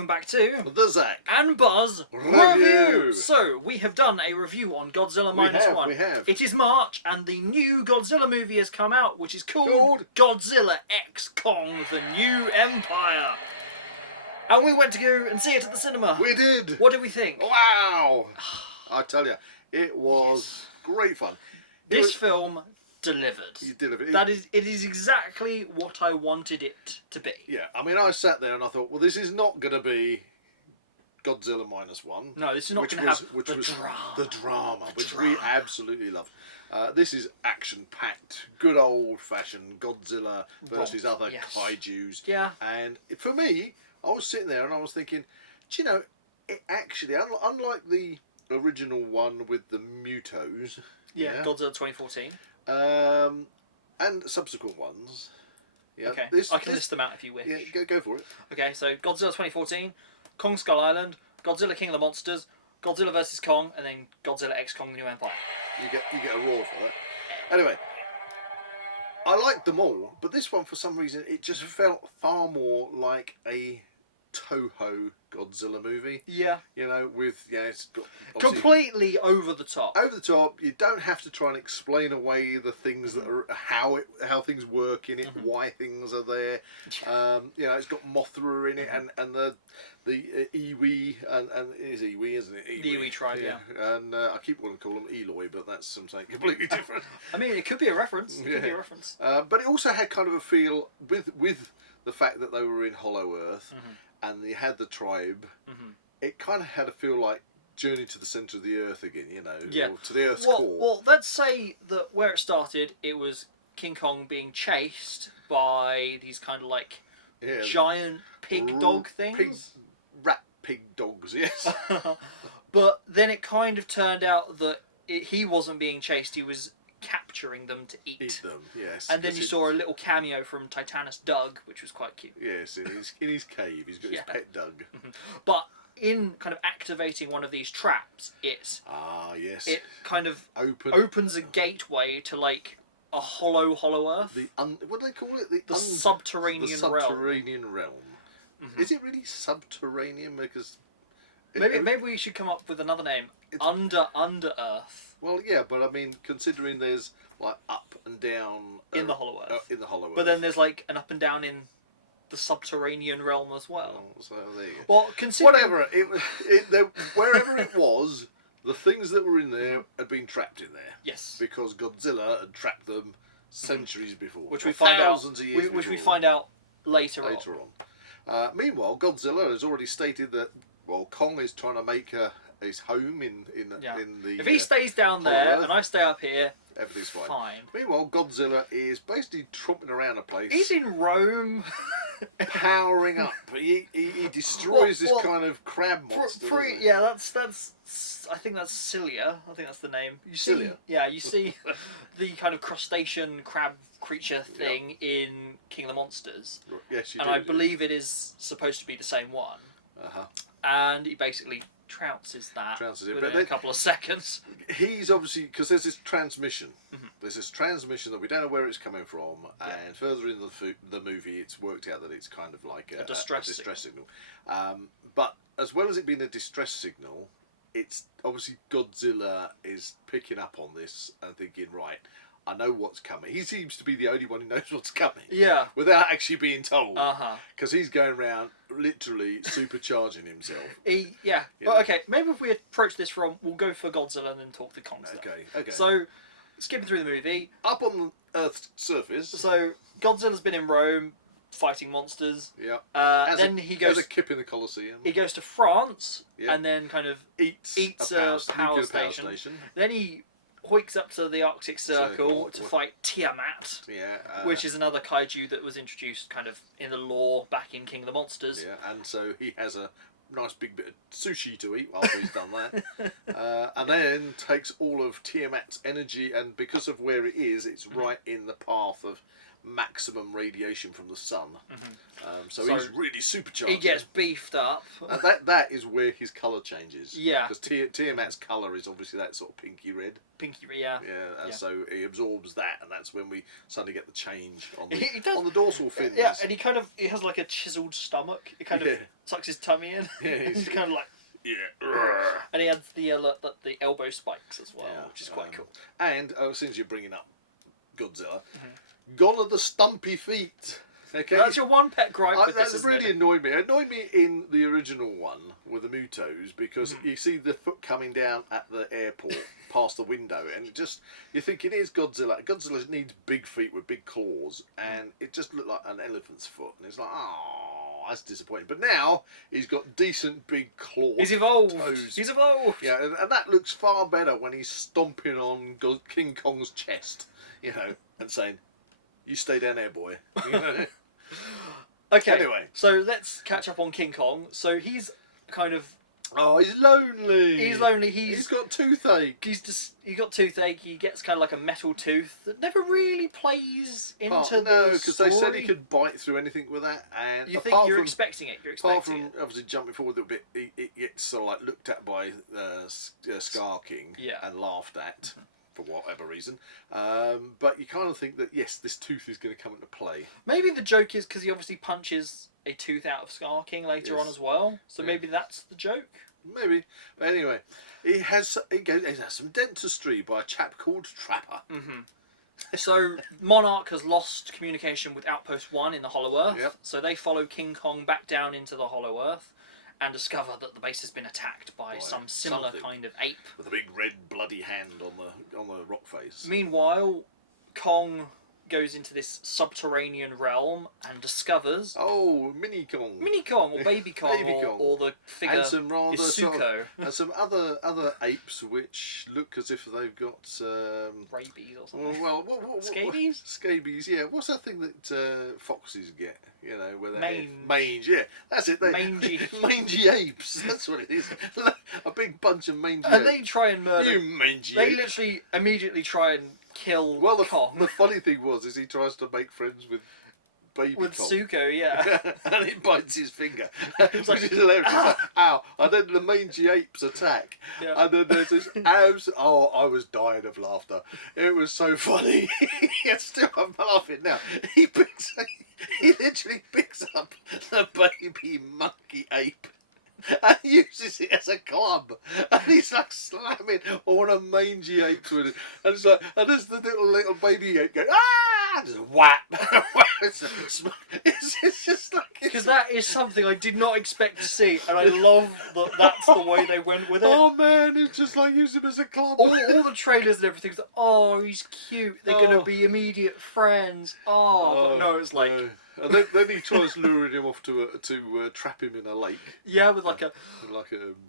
welcome back to The Zak and Buzz Review. So, we have done a review on Godzilla Minus One. We have. It is March, and the new Godzilla movie has come out, which is called Godzilla X Kong: The New Empire. And we went to go and see it at the cinema. We did. What did we think? Wow! I tell you, it was great fun. This film delivered. You delivered. It is exactly what I wanted it to be. Yeah, I mean, I sat there and I thought, well, this is not going to be Godzilla Minus One. No, this is not going to have the drama. The drama, which we absolutely love. This is action-packed, good old-fashioned Godzilla versus other kaijus. Yeah. And for me, I was sitting there and I was thinking, do you know, it actually, unlike the original one with the Mutos, Godzilla 2014. and subsequent ones. Yeah, okay, I can list them out if you wish. Yeah, go for it. Okay, so Godzilla 2014, Kong Skull Island, Godzilla King of the Monsters, Godzilla vs Kong, and then Godzilla X Kong: The New Empire. You get a roar for that. Anyway, I liked them all, but this one, for some reason, it just felt far more like a Toho Godzilla movie. Yeah. You know, with it's got completely over the top. Over the top. You don't have to try and explain away the things that are how things work in it, why things are there. It's got Mothra in it, and the Iwi and it is Iwi, isn't it? Iwi. The Iwi tribe, yeah. And I keep wanting to call them Eloy, but that's something completely different. I mean, it could be a reference. It could be a reference. But it also had kind of a feel with the fact that they were in Hollow Earth. And they had the tribe. It kind of had a feel like Journey to the Centre of the Earth again, or to the Earth's core. Well, let's say that where it started, it was King Kong being chased by these kind of like giant pig dog things. Rat pig dogs, yes. But then it kind of turned out that he wasn't being chased, he was capturing them to eat them, yes. And then you saw a little cameo from Titanus Doug, which was quite cute. Yes, in his cave, he's got his pet Doug. But in kind of activating one of these traps, it kind of opens a gateway to like a hollow Earth. What do they call it? The subterranean realm. Subterranean realm. Is it really subterranean? Because maybe we should come up with another name. Under Earth. Well, yeah, but I mean, considering there's like up and down in the Hollow Earth. In the Hollow Earth. But then there's like an up and down in the subterranean realm as well. So there you go. Well, whatever wherever it was, the things that were in there had been trapped in there. Yes. Because Godzilla had trapped them centuries before, which we find out. Of years which we find out later on. Meanwhile, Godzilla has already stated that Kong is trying to make his home in the. If he stays down there and I stay up here, everything's fine. Meanwhile, Godzilla is basically tromping around a place. He's in Rome, powering up. He destroys this kind of crab monster. That's. I think that's Cilia. I think that's the name. You see, Cilia. Yeah, you see the kind of crustacean crab creature thing in King of the Monsters. Yes, you do. And I believe it is supposed to be the same one. And he basically trounces it within a couple of seconds. He's obviously, because there's this transmission. There's this transmission that we don't know where it's coming from, and further in the movie, it's worked out that it's kind of like a distress signal. But as well as it being a distress signal, it's obviously Godzilla is picking up on this and thinking, right, I know what's coming. He seems to be the only one who knows what's coming. Yeah. Without actually being told. Because he's going around literally supercharging himself. Well, okay, maybe if we approach this we'll go for Godzilla and then talk the Kong stuff. Okay. So, skipping through the movie. Up on Earth's surface. So, Godzilla's been in Rome fighting monsters. Yeah. Then he goes... As a kip in the Colosseum. He goes to France and then kind of eats a power station. Then he hoiks up to the Arctic Circle to fight Tiamat, which is another kaiju that was introduced kind of in the lore back in King of the Monsters. Yeah, and so he has a nice big bit of sushi to eat after he's done that. And then takes all of Tiamat's energy, and because of where it is, it's right in the path of maximum radiation from the sun. So he's really supercharged. He gets beefed up. That is where his colour changes. Yeah. Because Tiamat's colour is obviously that sort of pinky red. Yeah. So he absorbs that, and that's when we suddenly get the change on the dorsal fins. Yeah, and he has like a chiselled stomach. It kind of sucks his tummy in. Yeah, he's kind of like. Yeah. And he has the elbow spikes as well, which is quite cool. And since you're bringing up Godzilla, gone are the stumpy feet. Okay, that's your one pet gripe with this, that really annoyed me. It annoyed me in the original one with the Mutos because you see the foot coming down at the airport past the window, and you're thinking, here's Godzilla. Godzilla needs big feet with big claws, and it just looked like an elephant's foot, and it's like, oh, that's disappointing. But now he's got decent big claws. He's evolved. Toes. He's evolved. Yeah, and that looks far better when he's stomping on King Kong's chest, and saying, "You stay down there, boy." Okay. Anyway, so let's catch up on King Kong. So he's kind of. Oh, he's lonely. He's lonely. He's got toothache. He's got toothache. He gets kind of like a metal tooth that never really plays into the story. No, because they said he could bite through anything with that. And you think you're expecting it? Apart from obviously jumping forward a little bit, it gets sort of like looked at by Scar King and laughed at. For whatever reason, but you kind of think that yes, this tooth is going to come into play. Maybe the joke is because he obviously punches a tooth out of Scar King later on as well, so maybe that's the joke. Maybe, but anyway, he has some dentistry by a chap called Trapper. So Monarch has lost communication with Outpost 1 in the Hollow Earth, so they follow King Kong back down into the Hollow Earth and discover that the base has been attacked by some similar kind of ape with a big red bloody hand on the rock face. Meanwhile, Kong goes into this subterranean realm and discovers Mini Kong or Baby Kong, or the figure and some rather Isuko. And some other apes which look as if they've got rabies or something. Well, scabies? Scabies, yeah. What's that thing that foxes get? Where they mange. Yeah, that's it. Mangy apes. That's what it is. A big bunch of mangy. And apes. they try and murder. You mangy. They literally immediately try and kill Kong. The funny thing is he tries to make friends with Baby Kong. Suko, yeah. And it bites his finger. Which is hilarious. It's like, ow. And then the mangy apes attack. Yeah. And then there's this I was dying of laughter. It was so funny. I'm laughing now. He literally picks up the baby monkey ape and uses it as a club, and he's like slamming all the mangy apes with it, and it's like, and there's the little baby ape going just whap. It's just like, because that is something I did not expect to see, and I love that that's the way they went with it. Oh man, it's just like use him as a club. All the trailers and everything's like, oh, he's cute, they're gonna be immediate friends. But no, it's like. No. And then he tries luring him off to trap him in a lake. Yeah, with like a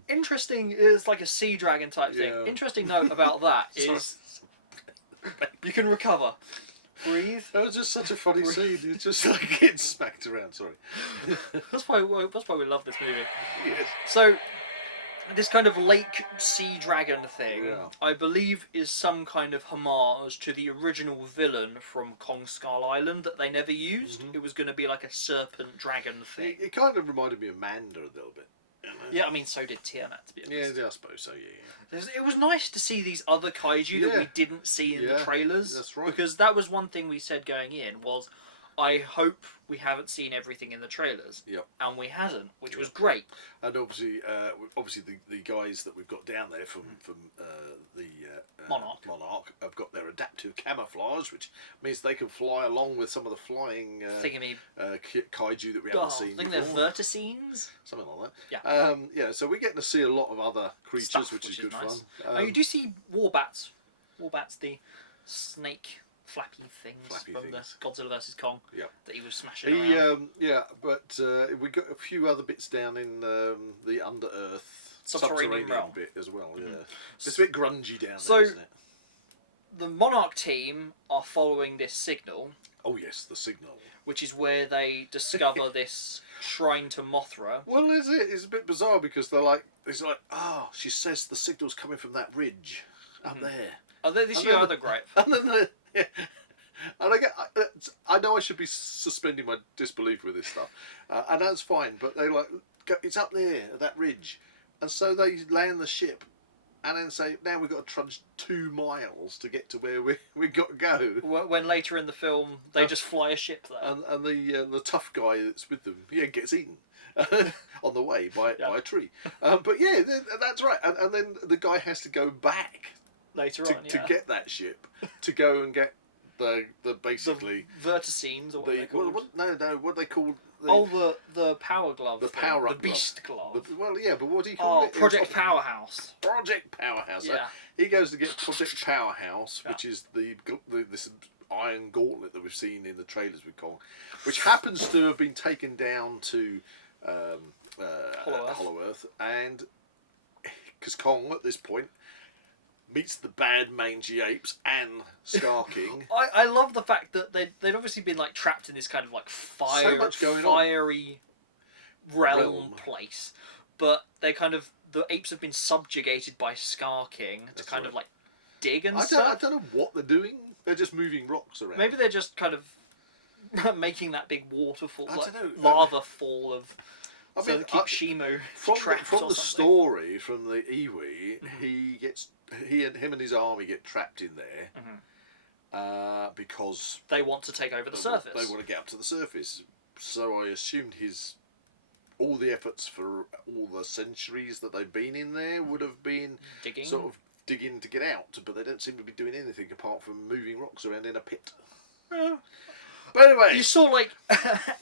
interesting. It's like a sea dragon type thing. Interesting note about that is you can recover, breathe. That was just such a funny scene. It's just like getting smacked around. Sorry. That's why we love this movie. Yes. So. This kind of lake sea dragon thing, I believe, is some kind of homage to the original villain from Kong Skull Island that they never used. It was going to be like a serpent dragon thing. It kind of reminded me of Manda a little bit. Yeah, I mean, so did Tiamat, to be honest. Yeah, I suppose so, yeah. It was nice to see these other kaiju that we didn't see in the trailers. That's right. Because that was one thing we said going in, was I hope we haven't seen everything in the trailers. Yep. And we hadn't, which was great. And obviously the guys that we've got down there from the Monarch have got their adaptive camouflage, which means they can fly along with some of the flying kaiju that we haven't seen I think before. they're verticines. Something like that. Yeah. So we're getting to see a lot of other creatures, which is good nice. fun. You do see Warbats. Warbats, the snake flappy things from the Godzilla vs Kong that he was smashing around. But we got a few other bits down in the under-earth subterranean bit as well. Yeah, it's a bit grungy down there, isn't it? The Monarch team are following this signal. Oh yes, the signal. Which is where they discover this shrine to Mothra. Well, is it? It's a bit bizarre because it's like, she says the signal's coming from that ridge up there. This is your other gripe. And then and I know know I should be suspending my disbelief with this stuff, and that's fine. But they like, it's up there at that ridge, and so they land the ship, and then say, now we've got to trudge 2 miles to get to where we got to go. When later in the film they just fly a ship there, and the tough guy that's with them, gets eaten on the way by a tree. But yeah, that's right. And then the guy has to go back later to get that ship, to go and get the basically the verticines, or what they called. What they called. The power glove. The power up. The beast glove. But what do you call it? Project Powerhouse. Project Powerhouse. Yeah. So he goes to get Project Powerhouse, which is this iron gauntlet that we've seen in the trailers with Kong, which happens to have been taken down to Hollow Earth, and because Kong at this point meets the bad mangy apes and Scar King. I love the fact that they'd obviously been like trapped in this kind of like fiery realm place, but the apes have been subjugated by Scar King to kind of like dig and stuff. I don't know what they're doing. They're just moving rocks around. Maybe they're just kind of making that big waterfall, lava fall of. So to keep Shimu trapped from the story, from the Iwi, him and his army get trapped in there because they want to take over the surface. They want to get up to the surface. So I assumed all the efforts for all the centuries that they've been in there would have been digging to get out, but they don't seem to be doing anything apart from moving rocks around in a pit. But anyway, you saw like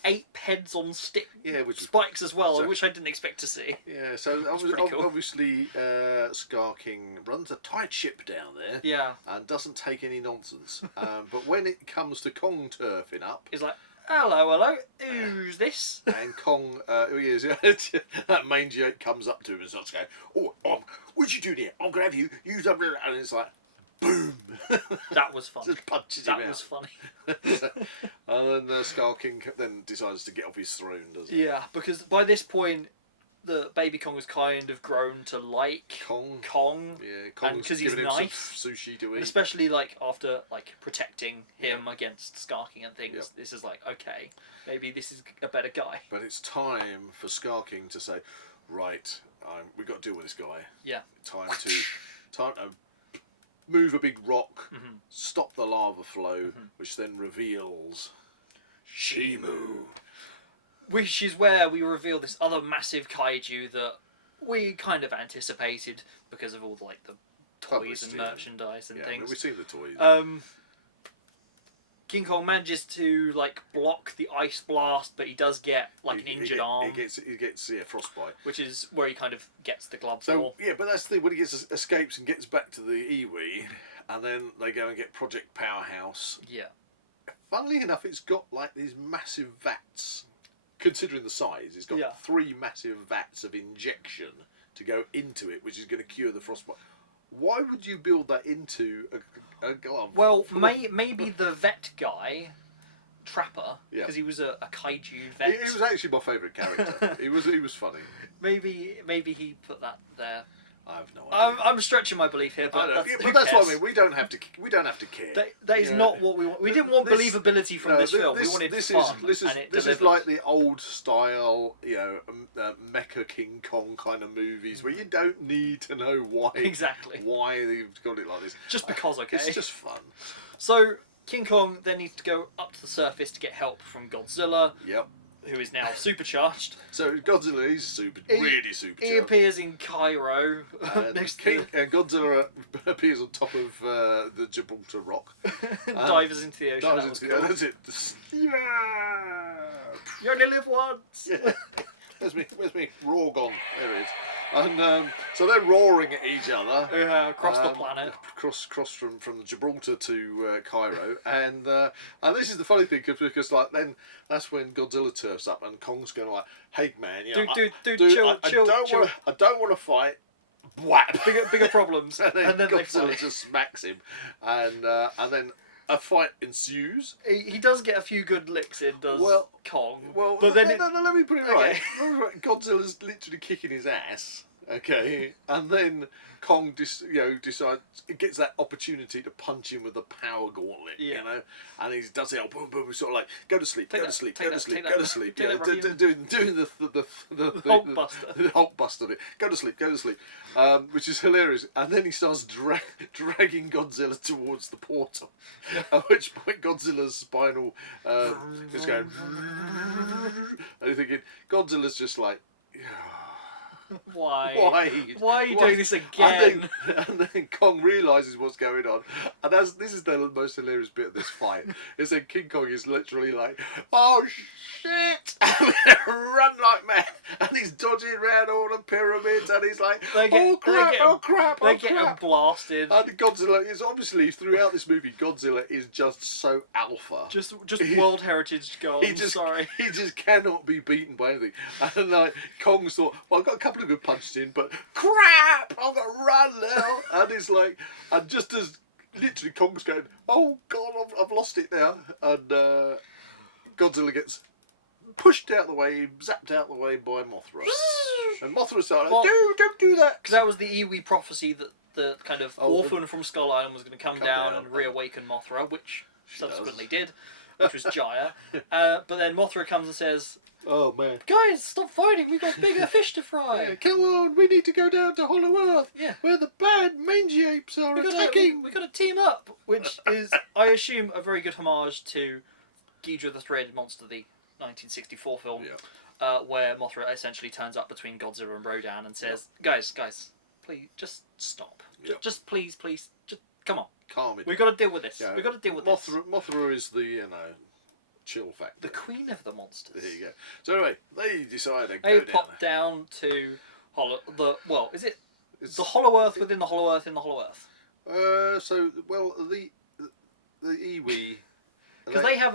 ape heads on spikes as well, which I didn't expect to see. Yeah, so obviously Scar King runs a tight ship down there. Yeah, and doesn't take any nonsense. But when it comes to Kong turfing up, he's like, "Hello, who's this?" And Kong, that mangy ape comes up to him and starts going, "Oh, what you doing here? I'll grab you. Use up," and it's like, boom. That was funny. Just punches him out. That was funny. And then Scar King then decides to get off his throne, doesn't he? Yeah, because by this point, the baby Kong has kind of grown to like Kong. Yeah, Kong's because he's giving nice. him some sushi to eat. And especially like after like protecting him against Scar King and things, this is like, okay, maybe this is a better guy. But it's time for Scar King to say, right, we've got to deal with this guy. Yeah. Time to move a big rock, stop the lava flow, which then reveals Shimu. Which is where we reveal this other massive kaiju that we kind of anticipated because of all the toys and merchandise and things. We've seen the toys. King Kong manages to block the ice blast, but he does get an injured arm. He gets frostbite, which is where he kind of gets the glove. So but that's the thing. When he escapes and gets back to the Iwi, and then they go and get Project Powerhouse. Yeah. Funnily enough, it's got these massive vats. Considering the size, it's got 3 massive vats of injection to go into it, which is going to cure the frostbite. Why would you build that into a glove? Well, maybe the vet guy, Trapper, because he was a kaiju vet. He was actually my favourite character. he was funny. Maybe he put that there. I have no idea. I'm stretching my belief here, but that's what I mean. We don't have to care. That is not what we want. We didn't want believability from this film. We wanted fun. This is like the old style, Mecha King Kong kind of movies where you don't need to know why why they've got it like this. Just because, okay. It's just fun. So King Kong then needs to go up to the surface to get help from Godzilla. Yep. Who is now supercharged. So Godzilla is really supercharged. He appears in Cairo. And Godzilla appears on top of the Gibraltar Rock. Dives into the ocean. That's it. Yeah! You only live once! Yeah. Where's me? Roar gone. There it is. And so they're roaring at each other across the planet, cross from Gibraltar to Cairo, and this is the funny thing because then that's when Godzilla turfs up and Kong's going hey man, dude, chill. I don't want to fight. Whap! Bigger problems, and then Godzilla just smacks him, and then a fight ensues. He does get a few good licks in, Kong. But then let me put it right. Godzilla's literally kicking his ass, Okay, and then Kong decides it gets that opportunity to punch him with the power gauntlet, you know, and he does it all boom boom, sort of like go to sleep, go to sleep, go to sleep, go to sleep, doing the Hulk Buster, the Hulk Buster bit, go to sleep, which is hilarious, and then he starts dragging Godzilla towards the portal, at which point Godzilla's spinal is going, and you're thinking Godzilla's just like. Why are you doing this again? And then Kong realises what's going on, and this is the most hilarious bit of this fight. Is that King Kong is literally like, "Oh shit!" and run like mad, and he's dodging around all the pyramids, and he's like, "Oh crap! They get blasted." And Godzilla is obviously throughout this movie, Godzilla is just so alpha, just World Heritage gold. He just cannot be beaten by anything. And like Kong's thought, well, I've got a couple of good punches in, but crap, I've got to run now. And it's like, and just as literally Kong's going, oh god, I've lost it now, and Godzilla gets pushed out the way, zapped out the way by Mothra. And Mothra started, don't do that. Because that was the Iwi prophecy that the kind of orphan from Skull Island was going to come down and reawaken Mothra, which subsequently did, which was Jaya. But then Mothra comes and says, oh man, guys, stop fighting, we've got bigger fish to fry. Yeah, come on, we need to go down to Hollow Earth, where the bad mangy apes are attacking. We've got to team up, which is, I assume, a very good homage to Ghidorah the Three-Headed Monster, the 1964 film, where Mothra essentially turns up between Godzilla and Rodan and says, guys, please, just stop. Just please, just come on. Calm it. We've got to deal with this. We've got to deal with this. Mothra is the, chill factor. The queen of the monsters. There you go. So anyway, they decide to go down. They pop down to is it the Hollow Earth within the Hollow Earth in the Hollow Earth? The Iwi. Because they have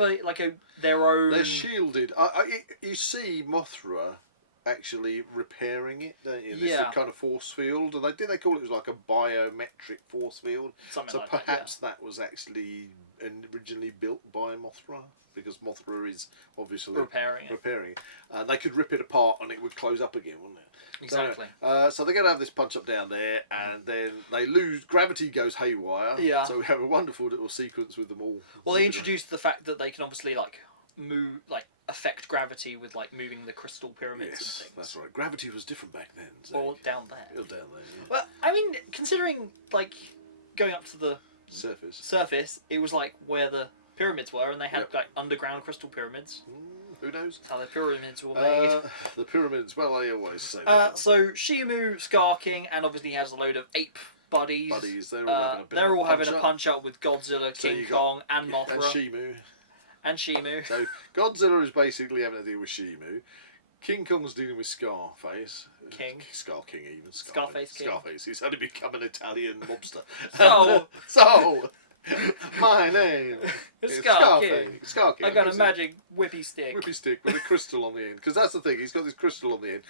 their own. They're shielded. You see Mothra actually repairing it, don't you? This kind of force field, and they call it like a biometric force field. Something like perhaps that was actually originally built by Mothra, because Mothra is obviously repairing it. They could rip it apart and it would close up again, wouldn't it? Exactly. So they're going to have this punch up down there, and then they lose. Gravity goes haywire. Yeah. So we have a wonderful little sequence with them all. Well, they introduced the fact that they can obviously move, affect gravity with moving the crystal pyramids and things. That's right. Gravity was different back then. Zach. Or down there. Or down there. Yeah. Well, I mean, considering going up to the surface, it was where the pyramids were, and they had underground crystal pyramids. Who knows? That's how the pyramids were made. The pyramids, well, I always say so Shimu, Scar King, and obviously he has a load of ape buddies. They're all having a punch up with Godzilla, King Kong, and Mothra. And Shimu. So Godzilla is basically having to deal with Shimu. King Kong's dealing with Scarface. Scar King even. Scarface King. Scarface. He's only become an Italian mobster. So... my name is Scar King. Scar King. I got a magic whippy stick. Whippy stick with a crystal on the end. Because that's the thing, he's got this crystal on the end,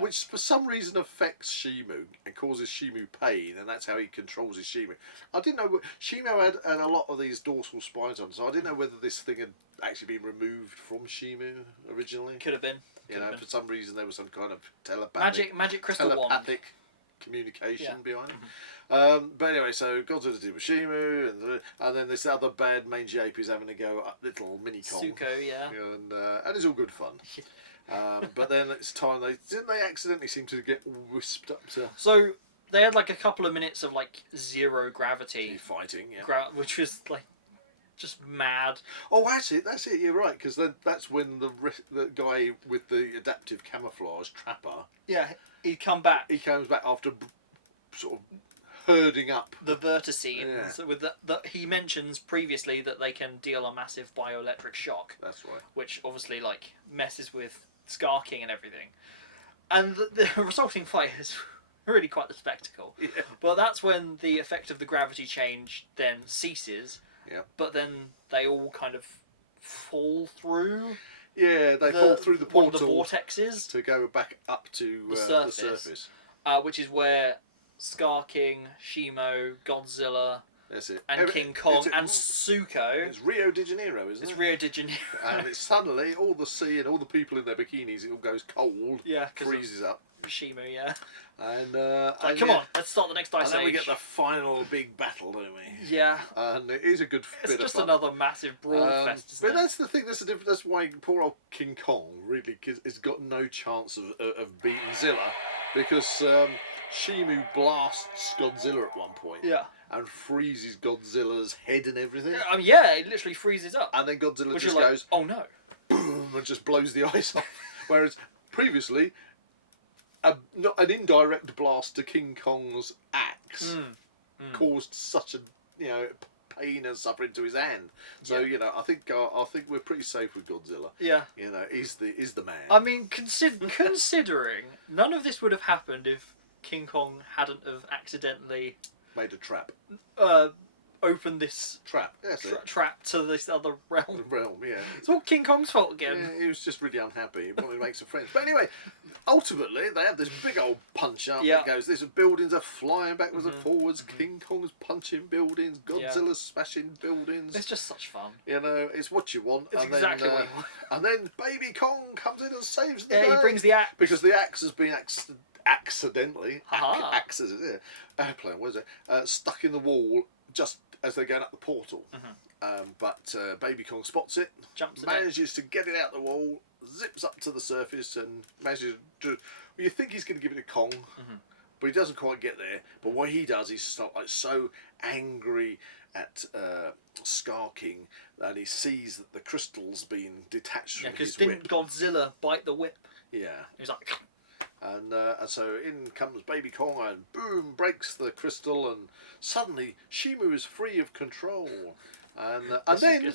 which for some reason affects Shimu and causes Shimu pain, and that's how he controls his Shimu. I didn't know, Shimu had a lot of these dorsal spines on, so I didn't know whether this thing had actually been removed from Shimu originally. Could have been. For some reason there was some kind of telepathic crystal wand. Communication behind it. But anyway, so Godzilla's dealing with Shimu, and then this other bad mangy ape is having to go at little mini Kong. Suko, and it's all good fun. But then it's time they accidentally seem to get whisked up to. So they had a couple of minutes of zero gravity fighting, which was just mad. Oh, that's it. You're right, because then that's when the guy with the adaptive camouflage trapper. Yeah. He comes back after sort of herding up the verticine. Yeah. So with he mentions previously that they can deal a massive bioelectric shock. That's right. Which obviously messes with Scar King and everything, and the resulting fight is really quite the spectacle. Yeah. But that's when the effect of the gravity change then ceases. Yeah. But then they all kind of fall through. Yeah, they fall through the portal. One of the vortexes to go back up to the surface. Which is where Scar King, Shimo, Godzilla, that's it, and King Kong and Suko. It's Rio de Janeiro, isn't it? It's Rio de Janeiro. And it's suddenly all the sea and all the people in their bikinis, it all goes cold. Yeah, freezes up. Shimu, yeah. And come on, let's start the next ice and then age. we get the final big battle, don't we? Yeah. And it is a good bit of fun. It's just another massive brawl fest, isn't But that's the thing. That's the difference. That's why poor old King Kong really has got no chance of beating Zilla, because Shimu blasts Godzilla at one point. Yeah. And freezes Godzilla's head and everything. Yeah, I mean, yeah, it literally freezes up. And then Godzilla just like, goes, oh no, boom, and just blows the ice off. Whereas previously, not an indirect blast to King Kong's axe caused such a pain and suffering to his hand. So I think we're pretty safe with Godzilla. Yeah. He's the man. I mean, considering none of this would have happened if King Kong hadn't have accidentally made a trap. Opened this trap trap to this other realm. Yeah. It's all King Kong's fault again. Yeah, he was just really unhappy. He wanted to make some friends. But anyway, ultimately, they have this big old punch up. Yeah. It goes, these buildings are flying backwards and forwards. King Kong's punching buildings. Godzilla's smashing buildings. It's just such fun. It's what you want. It's exactly what you want. And then Baby Kong comes in and saves the day. Yeah, he brings the axe. Because the axe has been accidentally, airplane, what is it? Stuck in the wall just as they're going up the portal. But Baby Kong spots it, manages to get it out the wall, zips up to the surface, and manages to. Well, you think he's going to give it to Kong, but he doesn't quite get there. But what he does, he's so angry at Scar King that he sees that the crystal's been detached from his whip. Because didn't Godzilla bite the whip? Yeah. He's like. And so in comes Baby Kong and boom, breaks the crystal, and suddenly Shimu is free of control. And then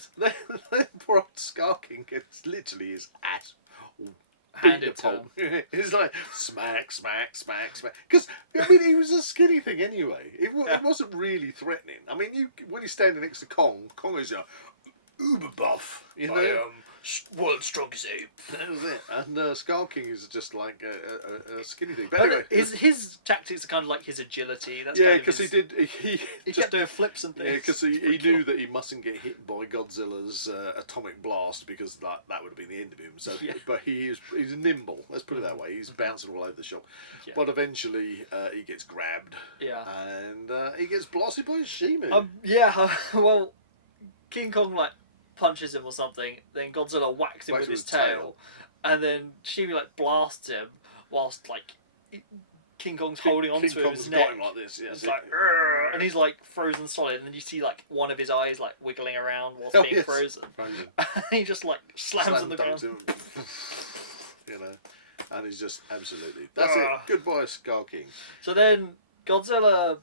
poor old Scar King gets literally his ass handed to him. It's like smack, smack, smack, smack. Because I mean, he was a skinny thing anyway. It wasn't really threatening. I mean, when he's standing next to Kong is a uber buff. I am world's strongest ape. That was it. And Scar King is just like a skinny thing. But anyway, his tactics are kind of like his agility. That's because he kept doing flips and things. Yeah, because he knew that he mustn't get hit by Godzilla's atomic blast, because that would have been the end of him. So, but he's nimble. Let's put it that way. He's bouncing all over the shop. Yeah. But eventually he gets grabbed. Yeah. And he gets blasted by Shimu. Well, King Kong punches him or something, then Godzilla whacks him with his tail, and then Shimu blasts him whilst King Kong's holding onto his neck. Got him like this, It's and he's frozen solid, and then you see one of his eyes wiggling around whilst being frozen. And he just slams on the ground. And he's just absolutely. That's it. Goodbye, Scar King. So then Godzilla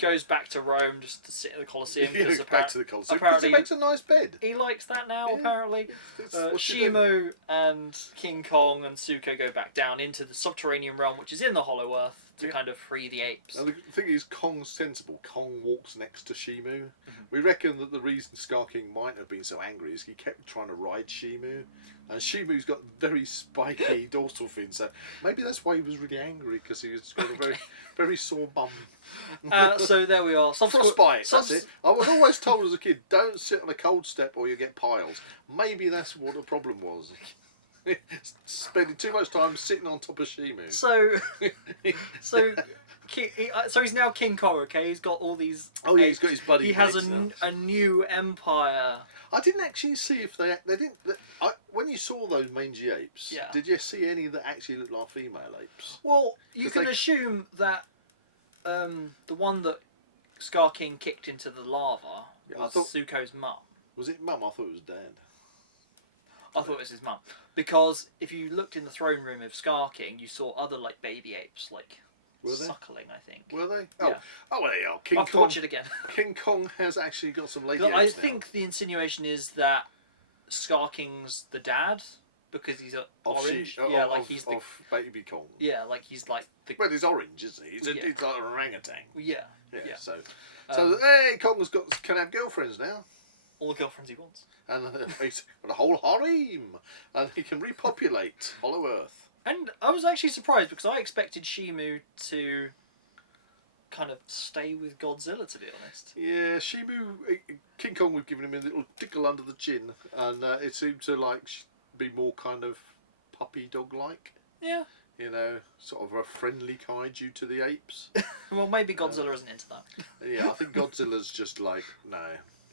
goes back to Rome just to sit in the Colosseum. Back to the Colosseum because he makes a nice bed. He likes that now, apparently. Shimu and King Kong and Suko go back down into the subterranean realm, which is in the Hollow Earth, to kind of free the apes. And the thing is, Kong's sensible. Kong walks next to Shimu. We reckon that the reason Scar King might have been so angry is he kept trying to ride Shimu. And Shimu's got very spiky dorsal fins, so maybe that's why he was really angry, because he was got a very, very sore bum. So there we are. Frostbite, that's it. I was always told as a kid, don't sit on a cold step or you get piles. Maybe that's what the problem was. Spending too much time sitting on top of Shimu. So he's now King Kong, okay? He's got all these... Oh yeah, he's got his buddy. He has a new empire. I didn't actually see if they didn't... when you saw those mangy apes, did you see any that actually looked like female apes? Well, you can assume that the one that Scar King kicked into the lava was Zuko's mum. Was it mum? I thought it was dad. I thought it was his mum. Because if you looked in the throne room of Scar King, you saw other baby apes suckling, I think. Were they? Oh, well, they are. I'll have to watch it again. King Kong has actually got some lady apes I think the insinuation is that Scar King's the dad, because he's orange. He's the Baby Kong. Yeah, he's the... Well, he's orange, isn't he? He's like an orangutan. Yeah. So hey, Kong's can have girlfriends now. All the girlfriends he wants. And he's got a whole harem, and he can repopulate Hollow Earth. And I was actually surprised, because I expected Shimu to kind of stay with Godzilla, to be honest. Yeah, King Kong was giving him a little tickle under the chin, and it seemed to be more kind of puppy dog like. Yeah. You know, sort of a friendly kaiju to the apes. Well, maybe Godzilla isn't into that. Yeah, I think Godzilla's just like, no.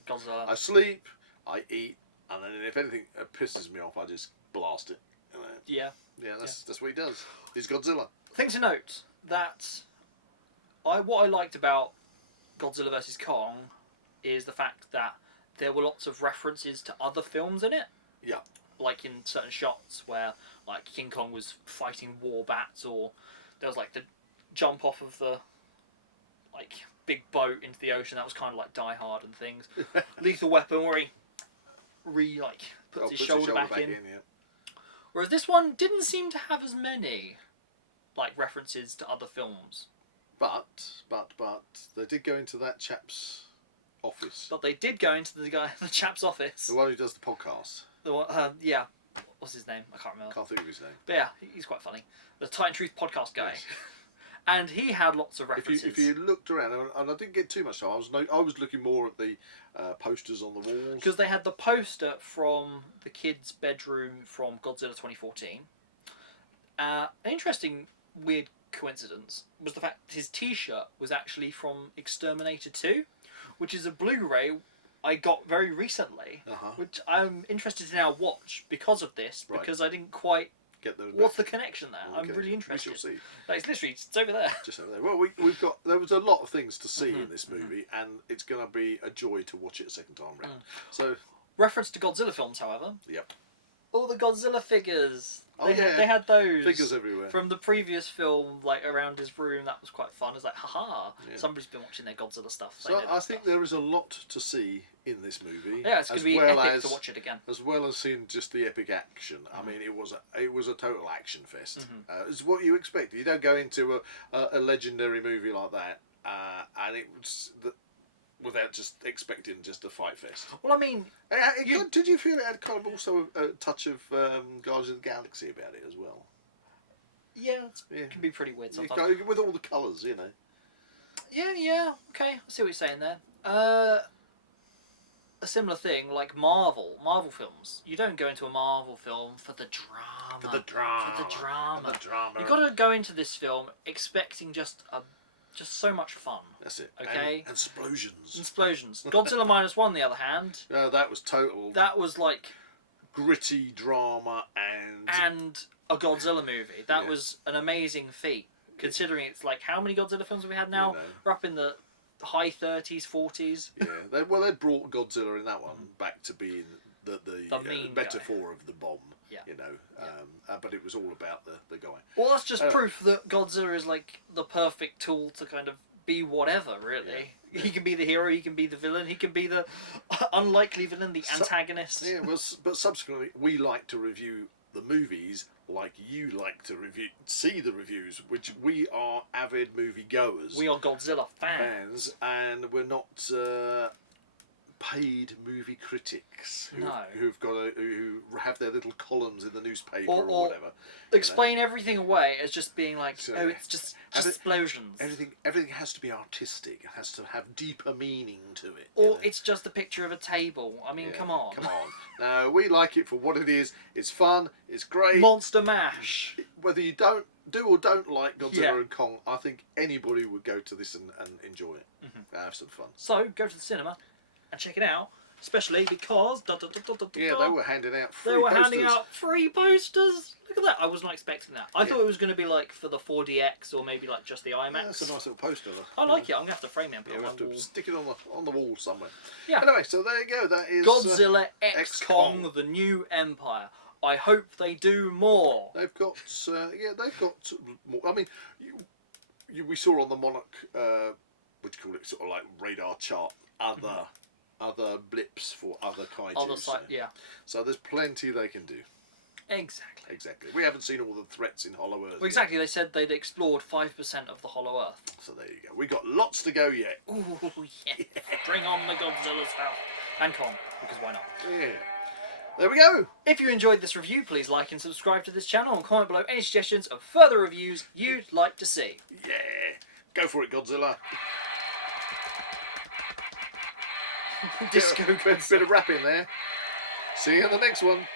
Godzilla. I sleep, I eat, and then if anything pisses me off, I just blast it. You know? Yeah. Yeah, that's what he does. He's Godzilla. Thing to note that what I liked about Godzilla vs Kong is the fact that there were lots of references to other films in it. Yeah. Like in certain shots where like King Kong was fighting war bats, or there was like the jump off of the like big boat into the ocean. That was kind of like Die Hard and things. Lethal Weapon, where he puts his shoulder back in. Yeah. Whereas this one didn't seem to have as many like references to other films. But they did go into that chap's office. But they did go into the chap's office. The one who does the podcast. The one, yeah. What's his name? I can't remember. Can't think of his name. But yeah, he's quite funny. The Titan Truth podcast guy. Yes. And he had lots of references. If you looked around, and I didn't get too much, so I was looking more at the posters on the walls. Because they had the poster from the kid's bedroom from Godzilla 2014. An interesting, weird coincidence was the fact that his T-shirt was actually from Exterminator 2, which is a Blu-ray I got very recently, which I'm interested to now watch because of this, because I didn't quite get the... What's the connection there? Okay. I'm really interested. We shall see. Like, it's literally it's over there. Just over there. Well, there was a lot of things to see in this movie, and it's going to be a joy to watch it a second time round. So, reference to Godzilla films, however. Yep. All the Godzilla figures. They had those figures everywhere from the previous film, like around his room. That was quite fun. It's like, haha, somebody's been watching their Godzilla stuff. So I think there is a lot to see in this movie. Yeah, it's going to be epic to watch it again. As well as seeing just the epic action. I mean, it was a total action fest. It's what you expect. You don't go into a legendary movie like that, and it was without just expecting just a fight fest. Well, I mean... did you feel it had kind of also a touch of Guardians of the Galaxy about it as well? Yeah, it can be pretty weird sometimes. With all the colours, you know. Yeah, okay. I see what you're saying there. A similar thing, like Marvel films. You don't go into a Marvel film for the drama. For the drama. You've got to go into this film expecting just so much fun. That's it. Okay? And explosions. Godzilla Minus One, on the other hand... No, that was total... That was like... gritty drama and a Godzilla movie. That was an amazing feat, considering it's like... How many Godzilla films have we had now? You know. We're up in the high 30s, 40s. Yeah, they brought Godzilla in that one back to being the metaphor of the bomb. Yeah. You know, but it was all about the guy. Well, that's just proof that Godzilla is like the perfect tool to kind of be whatever, really. Yeah. He can be the hero, he can be the villain, he can be the unlikely villain, the antagonist. Yeah, but subsequently, we like to review the movies like you like to see the reviews, which we are avid movie goers. We are Godzilla fans. And we're not... paid movie critics who have their little columns in the newspaper or whatever. Explain everything away as just being like, it's just explosions. Everything has to be artistic. It has to have deeper meaning to it. Or it's just a picture of a table. I mean, come on. No, we like it for what it is. It's fun. It's great. Monster Mash. Whether you do or don't like Godzilla and Kong, I think anybody would go to this and enjoy it. Have some fun. So go to the cinema and check it out, especially because they were handing out free posters. Look at that! I was not expecting that. I thought it was going to be like for the 4DX or maybe like just the IMAX. Yeah, that's a nice little poster. I like it. I'm gonna have to frame it and put it on the wall. Stick it on the wall somewhere. Yeah. Anyway, so there you go. That is Godzilla X Kong: The New Empire. I hope they do more. They've got more. I mean, we saw on the Monarch, what do you call it, sort of like radar chart, other blips for other kaiju. So there's plenty they can do. Exactly. We haven't seen all the threats in Hollow Earth. Well, exactly. Yet. They said they'd explored 5% of the Hollow Earth. So there you go. We got lots to go yet. Ooh, yeah. Bring on the Godzilla stuff. And Kong, because why not? Yeah. There we go. If you enjoyed this review, please like and subscribe to this channel and comment below any suggestions of further reviews you'd like to see. Yeah. Go for it, Godzilla. Disco bit of rap in there. See you in the next one.